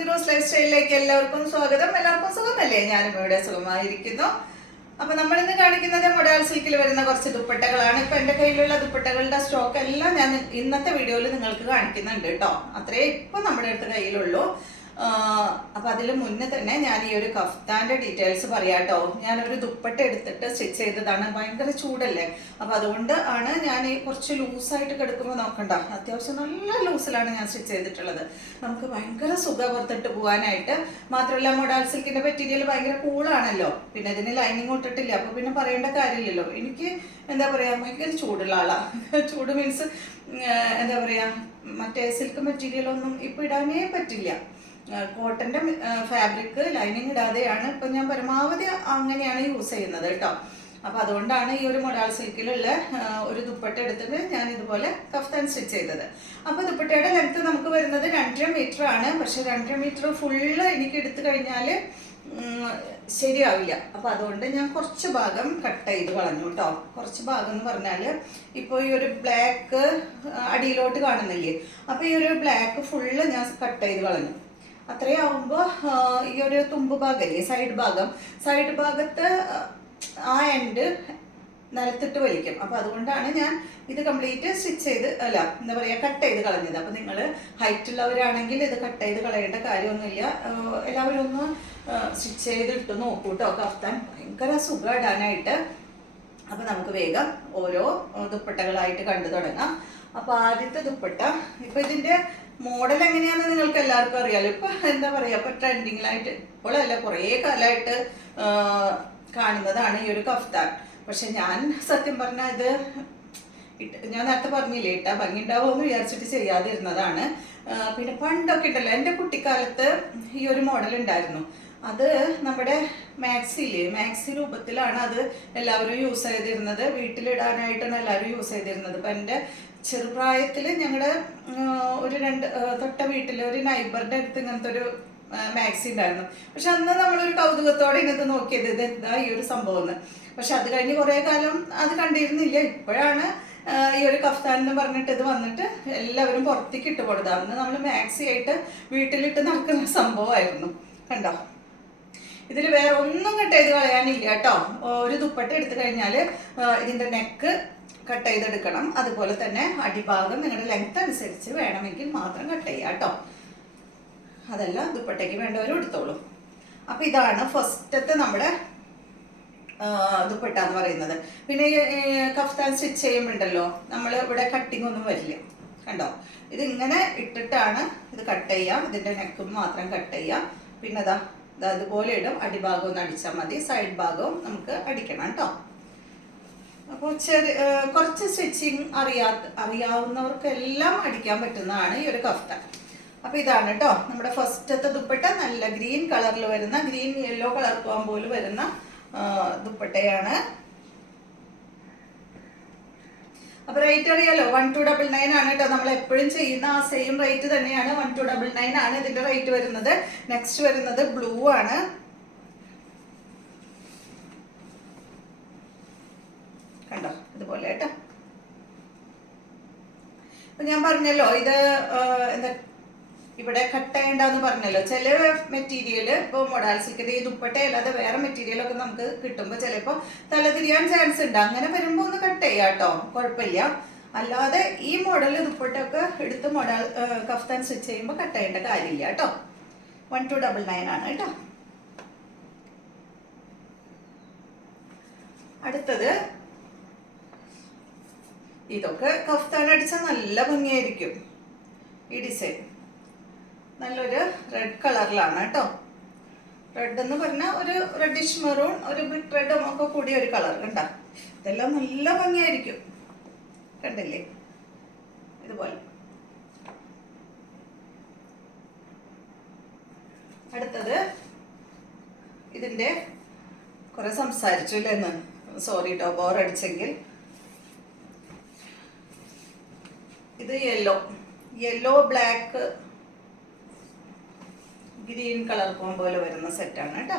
കുഞ്ഞിറോസ് life സ്റ്റൈലിലേക്ക് എല്ലാവർക്കും സ്വാഗതം. എല്ലാവർക്കും സുഖമല്ലേ? ഞാനും ഇവിടെ സുഖമായിരിക്കുന്നു. അപ്പൊ നമ്മൾ ഇന്ന് കാണിക്കുന്നത് മൊഡാൾ സിൽക്കിൽ വരുന്ന കുറച്ച് ദുപ്പട്ടകളാണ്. ഇപ്പൊ എന്റെ കയ്യിലുള്ള ദുപ്പട്ടകളുടെ സ്റ്റോക്ക് എല്ലാം ഞാൻ ഇന്നത്തെ വീഡിയോയിൽ നിങ്ങൾക്ക് കാണിക്കുന്നുണ്ട് കേട്ടോ. അത്രേ ഇപ്പൊ നമ്മുടെ അടുത്ത് കയ്യിലുള്ളൂ. അപ്പൊ അതിന് മുന്നേ തന്നെ ഞാൻ ഈ ഒരു കഫ്താന്റെ ഡീറ്റെയിൽസ് പറയാം കേട്ടോ. ഞാനൊരു ദുപ്പട്ട എടുത്തിട്ട് സ്റ്റിച്ച് ചെയ്തതാണ്. ഭയങ്കര ചൂടല്ലേ, അപ്പൊ അതുകൊണ്ട് ആണ് ഞാൻ ഈ കുറച്ച് ലൂസായിട്ട് കിടക്കുമ്പോൾ നോക്കണ്ട, അത്യാവശ്യം നല്ല ലൂസിലാണ് ഞാൻ സ്റ്റിച്ച് ചെയ്തിട്ടുള്ളത്. നമുക്ക് ഭയങ്കര സുഖം പുറത്തിട്ട് പോകാനായിട്ട്. മാത്രമല്ല മൊഡാൾ സിൽക്കിന്റെ മെറ്റീരിയൽ ഭയങ്കര കൂളാണല്ലോ. പിന്നെ ഇതിന് ലൈനിങ് ഇട്ടിട്ടില്ല, അപ്പൊ പിന്നെ പറയേണ്ട കാര്യമില്ലല്ലോ. എനിക്ക് എന്താ പറയാ, ഭയങ്കര ചൂടുള്ള ആളാ. ചൂട് മീൻസ് എന്താ പറയാ, മറ്റേ സിൽക്ക് മെറ്റീരിയൽ ഒന്നും ഇപ്പൊ ഇടാനേ പറ്റില്ല. കോട്ടന്റെ ഫാബ്രിക് ലൈനിങ് ഇടാതെയാണ് ഇപ്പൊ ഞാൻ പരമാവധി അങ്ങനെയാണ് യൂസ് ചെയ്യുന്നത് കേട്ടോ. അപ്പൊ അതുകൊണ്ടാണ് ഈ ഒരു മൊഡാൾ സിൽക്കിലുള്ള ഒരു ദുപ്പട്ട എടുത്തിട്ട് ഞാൻ ഇതുപോലെ കഫ്താൻ സ്റ്റിച്ച് ചെയ്തത്. അപ്പൊ ദുപ്പട്ടയുടെ ലെങ്ത് നമുക്ക് വരുന്നത് 2.5 മീറ്റർ ആണ്. പക്ഷെ 2.5 മീറ്റർ ഫുള്ള് എനിക്ക് എടുത്തു കഴിഞ്ഞാല് ശരിയാവില്ല. അപ്പൊ അതുകൊണ്ട് ഞാൻ കുറച്ച് ഭാഗം കട്ട് ചെയ്ത് കളഞ്ഞു കേട്ടോ. കുറച്ച് ഭാഗം എന്ന് പറഞ്ഞാല് ഇപ്പൊ ഈ ഒരു ബ്ലാക്ക് അടിയിലോട്ട് കാണുന്നില്ലേ, അപ്പൊ ഈ ഒരു ബ്ലാക്ക് ഫുള്ള് ഞാൻ കട്ട് ചെയ്ത് കളഞ്ഞു. അത്രയാവുമ്പോൾ ഈ ഒരു തുമ്പ് ഭാഗമല്ലേ, സൈഡ് ഭാഗത്ത് ആ എൻഡ് നിലത്തിട്ട് വലിക്കും. അപ്പൊ അതുകൊണ്ടാണ് ഞാൻ ഇത് കംപ്ലീറ്റ് സ്റ്റിച്ച് ചെയ്ത് എന്താ പറയാ, കട്ട് ചെയ്ത് കളഞ്ഞത്. അപ്പൊ നിങ്ങൾ ഹൈറ്റ് ഉള്ളവരാണെങ്കിൽ ഇത് കട്ട് ചെയ്ത് കളയേണ്ട കാര്യമൊന്നുമില്ല. എല്ലാവരും ഒന്ന് സ്റ്റിച്ച് ചെയ്തിട്ട് നോക്കൂ കേട്ടോ. കഫ്താൻ ഭയങ്കര സുഖം ഇടാനായിട്ട്. അപ്പൊ നമുക്ക് വേഗം ഓരോ ദുപ്പട്ടകളായിട്ട് കണ്ടു തുടങ്ങാം. അപ്പൊ ആദ്യത്തെ ദുപ്പട്ട, ഇപ്പൊ ഇതിന്റെ മോഡൽ എങ്ങനെയാണെന്ന് നിങ്ങൾക്ക് എല്ലാവർക്കും അറിയാലോ. ഇപ്പൊ എന്താ പറയാ, ഇപ്പൊ ട്രെൻഡിങ്ങിലായിട്ട് ഇപ്പോഴല്ല, കുറേ കാലമായിട്ട് കാണുന്നതാണ് ഈ ഒരു കഫ്താൻ. പക്ഷെ ഞാൻ സത്യം പറഞ്ഞാൽ ഇത് ഞാൻ നേരത്തെ പറഞ്ഞില്ലേ, ഇട്ടാ ഭംഗി ഉണ്ടാവുമെന്ന് വിചാരിച്ചിട്ട് ചെയ്യാതിരുന്നതാണ്. പിന്നെ പണ്ടൊക്കെ ഉണ്ടല്ലോ, എൻ്റെ കുട്ടിക്കാലത്ത് ഈ ഒരു മോഡൽ ഉണ്ടായിരുന്നു. അത് നമ്മുടെ മാക്സി രൂപത്തിലാണ് അത് എല്ലാവരും യൂസ് ചെയ്തിരുന്നത്. വീട്ടിലിടാനായിട്ടാണ് എല്ലാവരും യൂസ് ചെയ്തിരുന്നത്. ഇപ്പം എൻ്റെ ചെറുപ്രായത്തിൽ ഞങ്ങളുടെ ഒരു തൊട്ട വീട്ടിൽ ഒരു നൈബറിൻ്റെ അടുത്ത് ഇങ്ങനത്തെ ഒരു മാക്സി ഉണ്ടായിരുന്നു. പക്ഷെ അന്ന് നമ്മളൊരു കൗതുകത്തോടെ ഇങ്ങനത്തെ നോക്കിയത്, ഇത് എന്താ ഈ ഒരു സംഭവം എന്ന്. പക്ഷെ അത് കഴിഞ്ഞ് കുറേ കാലം അത് കണ്ടിരുന്നില്ല. ഇപ്പോഴാണ് ഈ ഒരു കഫ്താൻ എന്ന് പറഞ്ഞിട്ട് ഇത് വന്നിട്ട് എല്ലാവരും പുറത്തേക്ക് ഇട്ട് കൊടുത്തത്. അന്ന് നമ്മൾ മാക്സി ആയിട്ട് വീട്ടിലിട്ട് നടക്കുന്ന സംഭവമായിരുന്നു. കണ്ടോ, ഇതിൽ വേറെ ഒന്നും കട്ട് ചെയ്ത് കളയാനില്ല കേട്ടോ. ഒരു ദുപ്പട്ട എടുത്തു കഴിഞ്ഞാൽ ഇതിൻ്റെ നെക്ക് കട്ട് ചെയ്തെടുക്കണം. അതുപോലെ തന്നെ അടിഭാഗം നിങ്ങളുടെ ലെങ്ത് അനുസരിച്ച് വേണമെങ്കിൽ മാത്രം കട്ട് ചെയ്യാം കേട്ടോ. അതല്ല ദുപ്പട്ടയ്ക്ക് വേണ്ടവരും എടുത്തോളൂ. അപ്പൊ ഇതാണ് ഫസ്റ്റത്തെ നമ്മുടെ ദുപ്പട്ട എന്ന് പറയുന്നത്. പിന്നെ കഫ്താൻ സ്റ്റിച്ച് ചെയ്യുമ്പോണ്ടല്ലോ, നമ്മൾ ഇവിടെ കട്ടിങ് ഒന്നും വരില്ല. കണ്ടോ, ഇത് ഇങ്ങനെ ഇട്ടിട്ടാണ് ഇത് കട്ട് ചെയ്യാം. ഇതിന്റെ നെക്കും മാത്രം കട്ട് ചെയ്യാം. പിന്നെ അതുപോലെ ഇടും. അടിഭാഗം ഒന്ന് അടിച്ചാൽ മതി, സൈഡ് ഭാഗവും നമുക്ക് അടിക്കണം കേട്ടോ. അപ്പോൾ കുറച്ച് സ്റ്റിച്ചിങ് അറിയാവുന്നവർക്കെല്ലാം അടിക്കാൻ പറ്റുന്നതാണ് ഈ ഒരു കഫ്താൻ. അപ്പൊ ഇതാണ് കേട്ടോ നമ്മുടെ ഫസ്റ്റത്തെ ദുപ്പട്ട. നല്ല ഗ്രീൻ കളറിൽ വരുന്ന, ഗ്രീൻ യെല്ലോ കളർ കോമ്പോയിൽ വരുന്ന ദുപ്പട്ടയാണ്. അപ്പൊ റേറ്റ് അറിയാലോ, 1299 ആണ് കേട്ടോ. നമ്മൾ എപ്പോഴും ചെയ്യുന്ന ആ സെയിം റേറ്റ് തന്നെയാണ്. 1299 ആണ് ഇതിന്റെ റേറ്റ് വരുന്നത്. നെക്സ്റ്റ് വരുന്നത് ബ്ലൂ ആണ്. കണ്ടോ, ഇതുപോലെ കേട്ടോ. അപ്പൊ ഞാൻ പറഞ്ഞല്ലോ, ഇത് എന്താ ഇവിടെ കട്ട് ചെയ്യണ്ടെന്ന് പറഞ്ഞല്ലോ. ചില മെറ്റീരിയൽ ഇപ്പോൾ മൊഡാൾ സിൽക്കിന്റെ ഈ ദുപ്പട്ട അല്ലാതെ വേറെ മെറ്റീരിയലൊക്കെ നമുക്ക് കിട്ടുമ്പോൾ ചിലപ്പോൾ തലതിരിയാൻ ചാൻസ് ഉണ്ട്. അങ്ങനെ വരുമ്പോൾ ഒന്ന് കട്ട് ചെയ്യാം കേട്ടോ, കുഴപ്പമില്ല. അല്ലാതെ ഈ മോഡൽ ദുപ്പട്ടൊക്കെ എടുത്ത് മൊഡാൾ കഫ്താൻ സ്റ്റിച്ച് ചെയ്യുമ്പോൾ കട്ട് ചെയ്യേണ്ട കാര്യമില്ല കേട്ടോ. 1299 ആണ് കേട്ടോ. അടുത്തത്, ഇതൊക്കെ കഫ്താൻ അടിച്ചാൽ നല്ല ഭംഗിയായിരിക്കും. ഈ ഡിസൈൻ നല്ലൊരു റെഡ് കളറിലാണ് കേട്ടോ. റെഡ് എന്ന് പറഞ്ഞാൽ ഒരു റെഡിഷ് മെറൂൺ, ഒരു ബ്രിക്ക് റെഡും ഒക്കെ കൂടിയ ഒരു കളർ. കണ്ടോ, ഇതെല്ലാം നല്ല ഭംഗിയായിരിക്കും. കണ്ടില്ലേ, ഇതുപോലെ. അടുത്തത്, ഇതിന്റെ കുറെ സംസാരിച്ചു ഇല്ലെന്ന്, സോറി കേട്ടോ ബോറടിച്ചെങ്കിൽ. ഇത് യെല്ലോ ബ്ലാക്ക് ഗ്രീൻ കളർ കോമ്പോയിൽ വരുന്ന സെറ്റാണ് കേട്ടോ.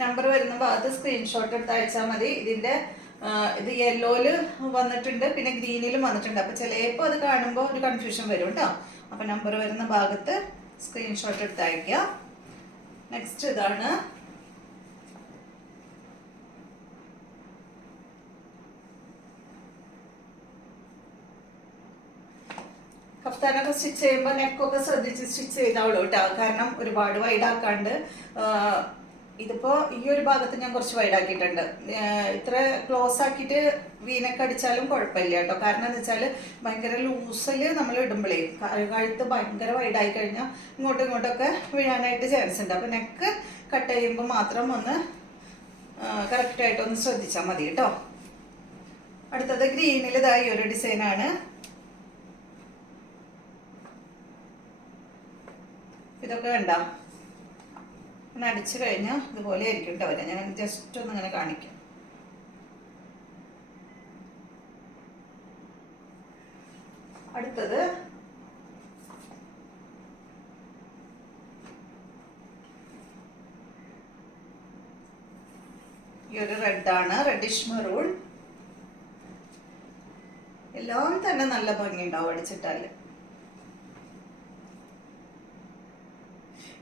നമ്പർ വരുന്ന ഭാഗത്ത് സ്ക്രീൻഷോട്ട് എടുത്ത് അയച്ചാൽ മതി. ഇതിന്റെ ഇത് യെല്ലോയില് വന്നിട്ടുണ്ട്, പിന്നെ ഗ്രീനിലും വന്നിട്ടുണ്ട്. അപ്പോൾ ചിലപ്പോൾ അത് കാണുമ്പോൾ ഒരു കൺഫ്യൂഷൻ വരും കേട്ടോ. അപ്പോൾ നമ്പർ വരുന്ന ഭാഗത്ത് സ്ക്രീൻഷോട്ട് എടുത്ത് അയക്കുക. നെക്സ്റ്റ് ഇതാണ്. കഫ്താനൊക്കെ സ്റ്റിച്ച് ചെയ്യുമ്പോൾ നെക്കൊക്കെ ശ്രദ്ധിച്ച് സ്റ്റിച്ച് ചെയ്താവുള്ളൂ കേട്ടോ. കാരണം ഒരുപാട് വൈഡാക്കാണ്ട്. ഇതിപ്പോൾ ഈ ഒരു ഭാഗത്ത് ഞാൻ കുറച്ച് വൈഡാക്കിയിട്ടുണ്ട്. ഇത്ര ക്ലോസ് ആക്കിയിട്ട് വീനൊക്കെ അടിച്ചാലും കുഴപ്പമില്ല കേട്ടോ. കാരണം എന്താ വെച്ചാൽ ഭയങ്കര ലൂസിൽ നമ്മൾ ഇടുമ്പോഴേ കഴുത്ത് ഭയങ്കര വൈഡായി കഴിഞ്ഞാൽ ഇങ്ങോട്ടും ഇങ്ങോട്ടൊക്കെ വീഴാനായിട്ട് ചാൻസ് ഉണ്ട്. അപ്പോൾ നെക്ക് കട്ട് ചെയ്യുമ്പോൾ മാത്രം ഒന്ന് കറക്റ്റായിട്ടൊന്ന് ശ്രദ്ധിച്ചാൽ മതി കേട്ടോ. അടുത്തത് ഗ്രീനിൽ ഇതായി ഒരു ഡിസൈനാണ്. ഇതൊക്കെ കണ്ടോ, അങ്ങനെ അടിച്ചു കഴിഞ്ഞാൽ ഇതുപോലെ ആയിരിക്കും കേട്ടോ വരാം. ഞാൻ ജസ്റ്റ് ഒന്ന് ഇങ്ങനെ കാണിക്കാം. അടുത്തത് ഈ ഒരു റെഡാണ്, റെഡിഷ് മെറൂൺ. എല്ലാം തന്നെ നല്ല ഭംഗിയുണ്ടാവും അടിച്ചിട്ടാല്.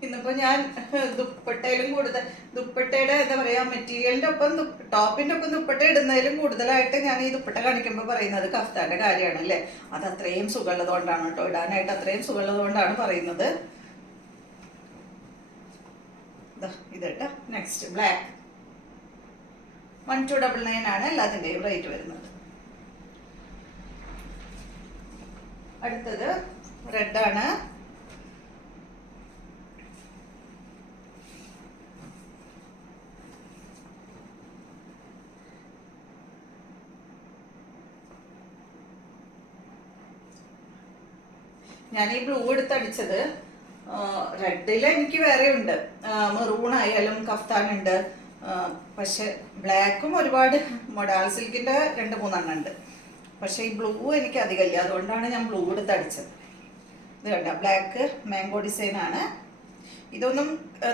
ഇന്നിപ്പോ ഞാൻ ദുപ്പട്ടയിലും കൂടുതൽ, ദുപ്പട്ടയുടെ എന്താ പറയാ, മെറ്റീരിയലിന്റെ ഒപ്പം ടോപ്പിന്റെ ഒപ്പം ദുപ്പട്ട ഇടുന്നതിലും കൂടുതലായിട്ട് ഞാൻ ഈ ദുപ്പട്ട കാണിക്കുമ്പോൾ പറയുന്നത് കഫ്താന്റെ കാര്യമാണ് അല്ലേ. അത് അത്രയും സുഖമുള്ളത് കൊണ്ടാണ് കേട്ടോ, ഇടാനായിട്ട് അത്രയും സുഖമുള്ളത് കൊണ്ടാണ് പറയുന്നത്. ഇത് കേട്ടോ. നെക്സ്റ്റ് ബ്ലാക്ക് 1299 ആണ് എല്ലാത്തിന്റെയും റേറ്റ് വരുന്നത്. അടുത്തത് റെഡാണ്. ഞാൻ ഈ ബ്ലൂ എടുത്തടിച്ചത്. റെഡിൽ എനിക്ക് വേറെ ഉണ്ട്, മെറൂൺ ആയാലും കഫ്താനുണ്ട്. പക്ഷെ ബ്ലാക്കും ഒരുപാട് മൊഡാൾ സിൽക്കിന്റെ 2-3 ഉണ്ട്. പക്ഷെ ഈ ബ്ലൂ എനിക്ക് അധികമില്ല, അതുകൊണ്ടാണ് ഞാൻ ബ്ലൂ എടുത്തടിച്ചത്. ഇത് കണ്ട, ബ്ലാക്ക് മാംഗോ ഡിസൈൻ ആണ്. ഇതൊന്നും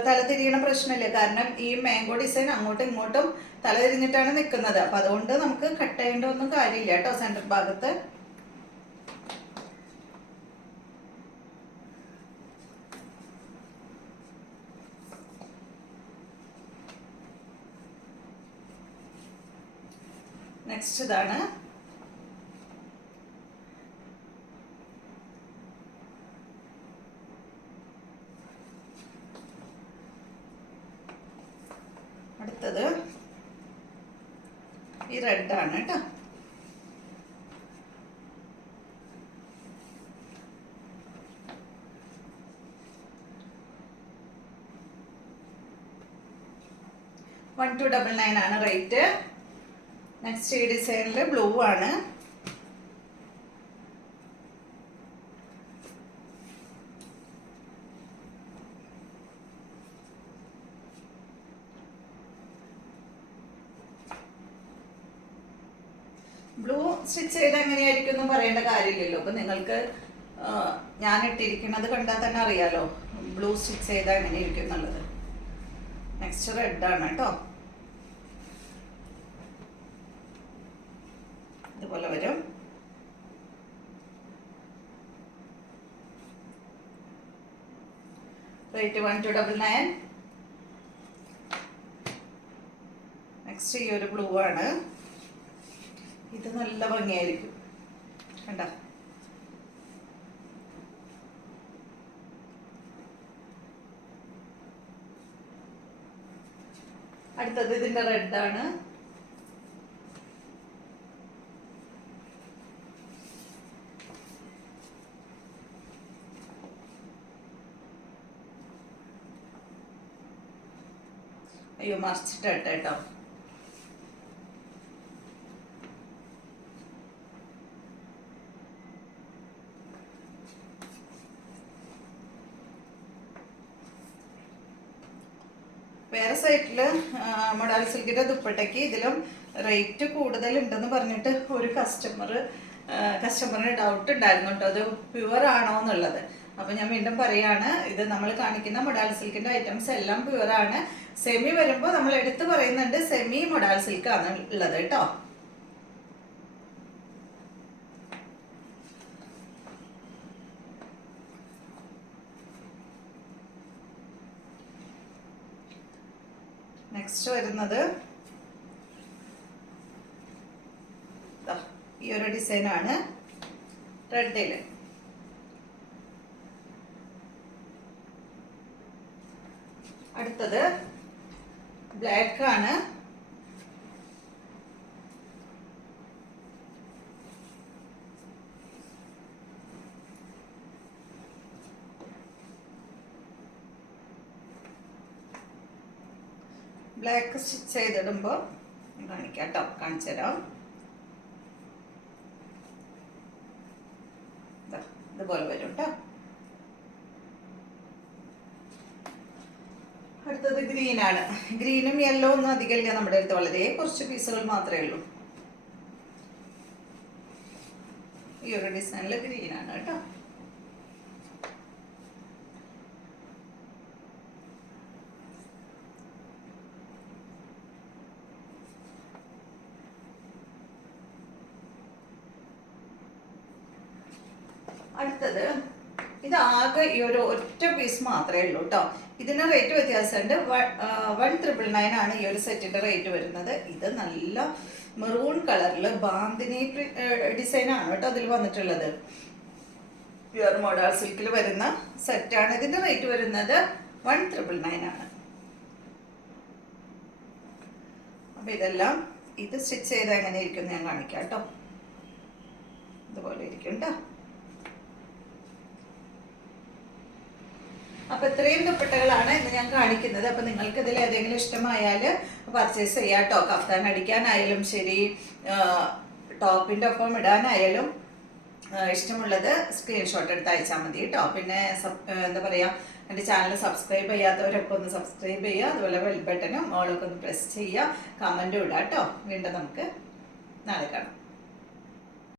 തലതിരിയണ പ്രശ്നമില്ല, കാരണം ഈ മാംഗോ ഡിസൈൻ അങ്ങോട്ടും ഇങ്ങോട്ടും തലതിരിഞ്ഞിട്ടാണ് നിൽക്കുന്നത്. അപ്പൊ അതുകൊണ്ട് നമുക്ക് കട്ട് ചെയ്യേണ്ട ഒന്നും കാര്യമില്ല കേട്ടോ സെന്റർ ഭാഗത്ത്. നെക്സ്റ്റ് ഇതാണ്. അടുത്തത് ഈ റെഡാണ് കേട്ടോ. $1299 ആണ് റേറ്റ്. നെക്സ്റ്റ് ഈ ഡിസൈനിൽ ബ്ലൂ ആണ്. ബ്ലൂ സ്റ്റിച്ച് ചെയ്ത് എങ്ങനെയായിരിക്കും എന്ന് പറയേണ്ട കാര്യമില്ലല്ലോ. അപ്പൊ നിങ്ങൾക്ക് ഞാൻ ഇട്ടിരിക്കുന്നത് കണ്ടാൽ തന്നെ അറിയാലോ ബ്ലൂ സ്റ്റിച്ച് ചെയ്താൽ എങ്ങനെയായിരിക്കും എന്നുള്ളത്. നെക്സ്റ്റ് റെഡാണ് കേട്ടോ. ഇതുപോലെ വരും. റേറ്റ് 1299. നെക്സ്റ്റ് ഈ ഒരു ബ്ലൂ ആണ്. ഇത് നല്ല ഭംഗിയായിരിക്കും കണ്ട. അടുത്തത് ഇതിന്റെ റെഡാണ്. അയ്യോ മറിച്ചിട്ട് കേട്ടോ. വേറെ സൈറ്റില് മൊഡാൾ സിൽക്കിന്റെ ദുപ്പട്ടയ്ക്ക് ഇതിലും റേറ്റ് കൂടുതലുണ്ടെന്ന് പറഞ്ഞിട്ട് ഒരു കസ്റ്റമറിന് ഡൗട്ട് ഉണ്ടായിരുന്നു കേട്ടോ, അത് പ്യുവർ ആണോ എന്നുള്ളത്. അപ്പൊ ഞാൻ വീണ്ടും പറയാണ്, ഇത് നമ്മൾ കാണിക്കുന്ന മൊഡാൾ സിൽക്കിന്റെ ഐറ്റംസ് എല്ലാം പ്യുവർ ആണ്. സെമി വരുമ്പോൾ നമ്മൾ എടുത്ത് പറയുന്നുണ്ട് സെമി മൊഡാൾ സിൽക്ക് ആണ് ഉള്ളത് കേട്ടോ. നെക്സ്റ്റ് വരുന്നത് ഈ ഒരു ഡിസൈനാണ് റെഡില്. അടുത്തത് ബ്ലാക്ക് ആണ്. ബ്ലാക്ക് സ്റ്റിച്ച് ചെയ്തിടുമ്പോൾ കാണിക്കാം കേട്ടോ, കാണിച്ചു തരാം. ഇതുപോലെ വരും കേട്ടോ. അടുത്തത് ഗ്രീനാണ്. ഗ്രീനും യെല്ലോ ഒന്നും അധികമില്ല നമ്മുടെ അടുത്ത്, വളരെ കുറച്ച് പീസുകൾ മാത്രമേ ഉള്ളൂ. ഈ ഒരു ഡിസൈനിൽ ഗ്രീനാണ് കേട്ടോ. അടുത്തത് ഇതാകെ ഈ ഒരു ഒറ്റ പീസ് മാത്രമേ ഉള്ളൂ കേട്ടോ. ഇതിന് റേറ്റ് വ്യത്യാസമുണ്ട്. 1,999 ആണ് ഈ ഒരു സെറ്റിന്റെ റേറ്റ് വരുന്നത്. ഇത് നല്ല മെറൂൺ കളറിൽ ബാന്തിനി ഡിസൈൻ ആണ് കേട്ടോ അതിൽ വന്നിട്ടുള്ളത്. പ്യുവർ മോഡൽ സിൽക്കിൽ വരുന്ന സെറ്റാണ്. ഇതിന്റെ റേറ്റ് വരുന്നത് 1,999 ആണ്. അപ്പൊ ഇതെല്ലാം ഇത് സ്റ്റിച്ച് ചെയ്ത് എങ്ങനെ ഇരിക്കും ഞാൻ കാണിക്കാം കേട്ടോ. ഇതുപോലെ ഇരിക്കും കേട്ടോ. അപ്പൊ ഇത്രയും ദുപ്പട്ടകളാണ് ഇന്ന് ഞാൻ കാണിക്കുന്നത്. അപ്പൊ നിങ്ങൾക്ക് ഇതിൽ ഏതെങ്കിലും ഇഷ്ടമായാൽ പർച്ചേസ് ചെയ്യാം കേട്ടോ. കഫ്താൻ അടിക്കാനായാലും ശരി, ടോപ്പിന്റെ ഒപ്പം ഇടാനായാലും ഇഷ്ടമുള്ളത് സ്ക്രീൻഷോട്ട് എടുത്ത് അയച്ചാൽ മതി കേട്ടോ. പിന്നെ എന്താ പറയാ, എൻ്റെ ചാനൽ സബ്സ്ക്രൈബ് ചെയ്യാത്തവരൊക്കെ ഒന്ന് സബ്സ്ക്രൈബ് ചെയ്യുക. അതുപോലെ ബെൽ ബട്ടനും ഓളൊക്കെ ഒന്ന് പ്രസ് ചെയ്യുക. കമൻറ്റും ഇടാം കേട്ടോ. വീണ്ടും നമുക്ക് നാളെ കാണാം.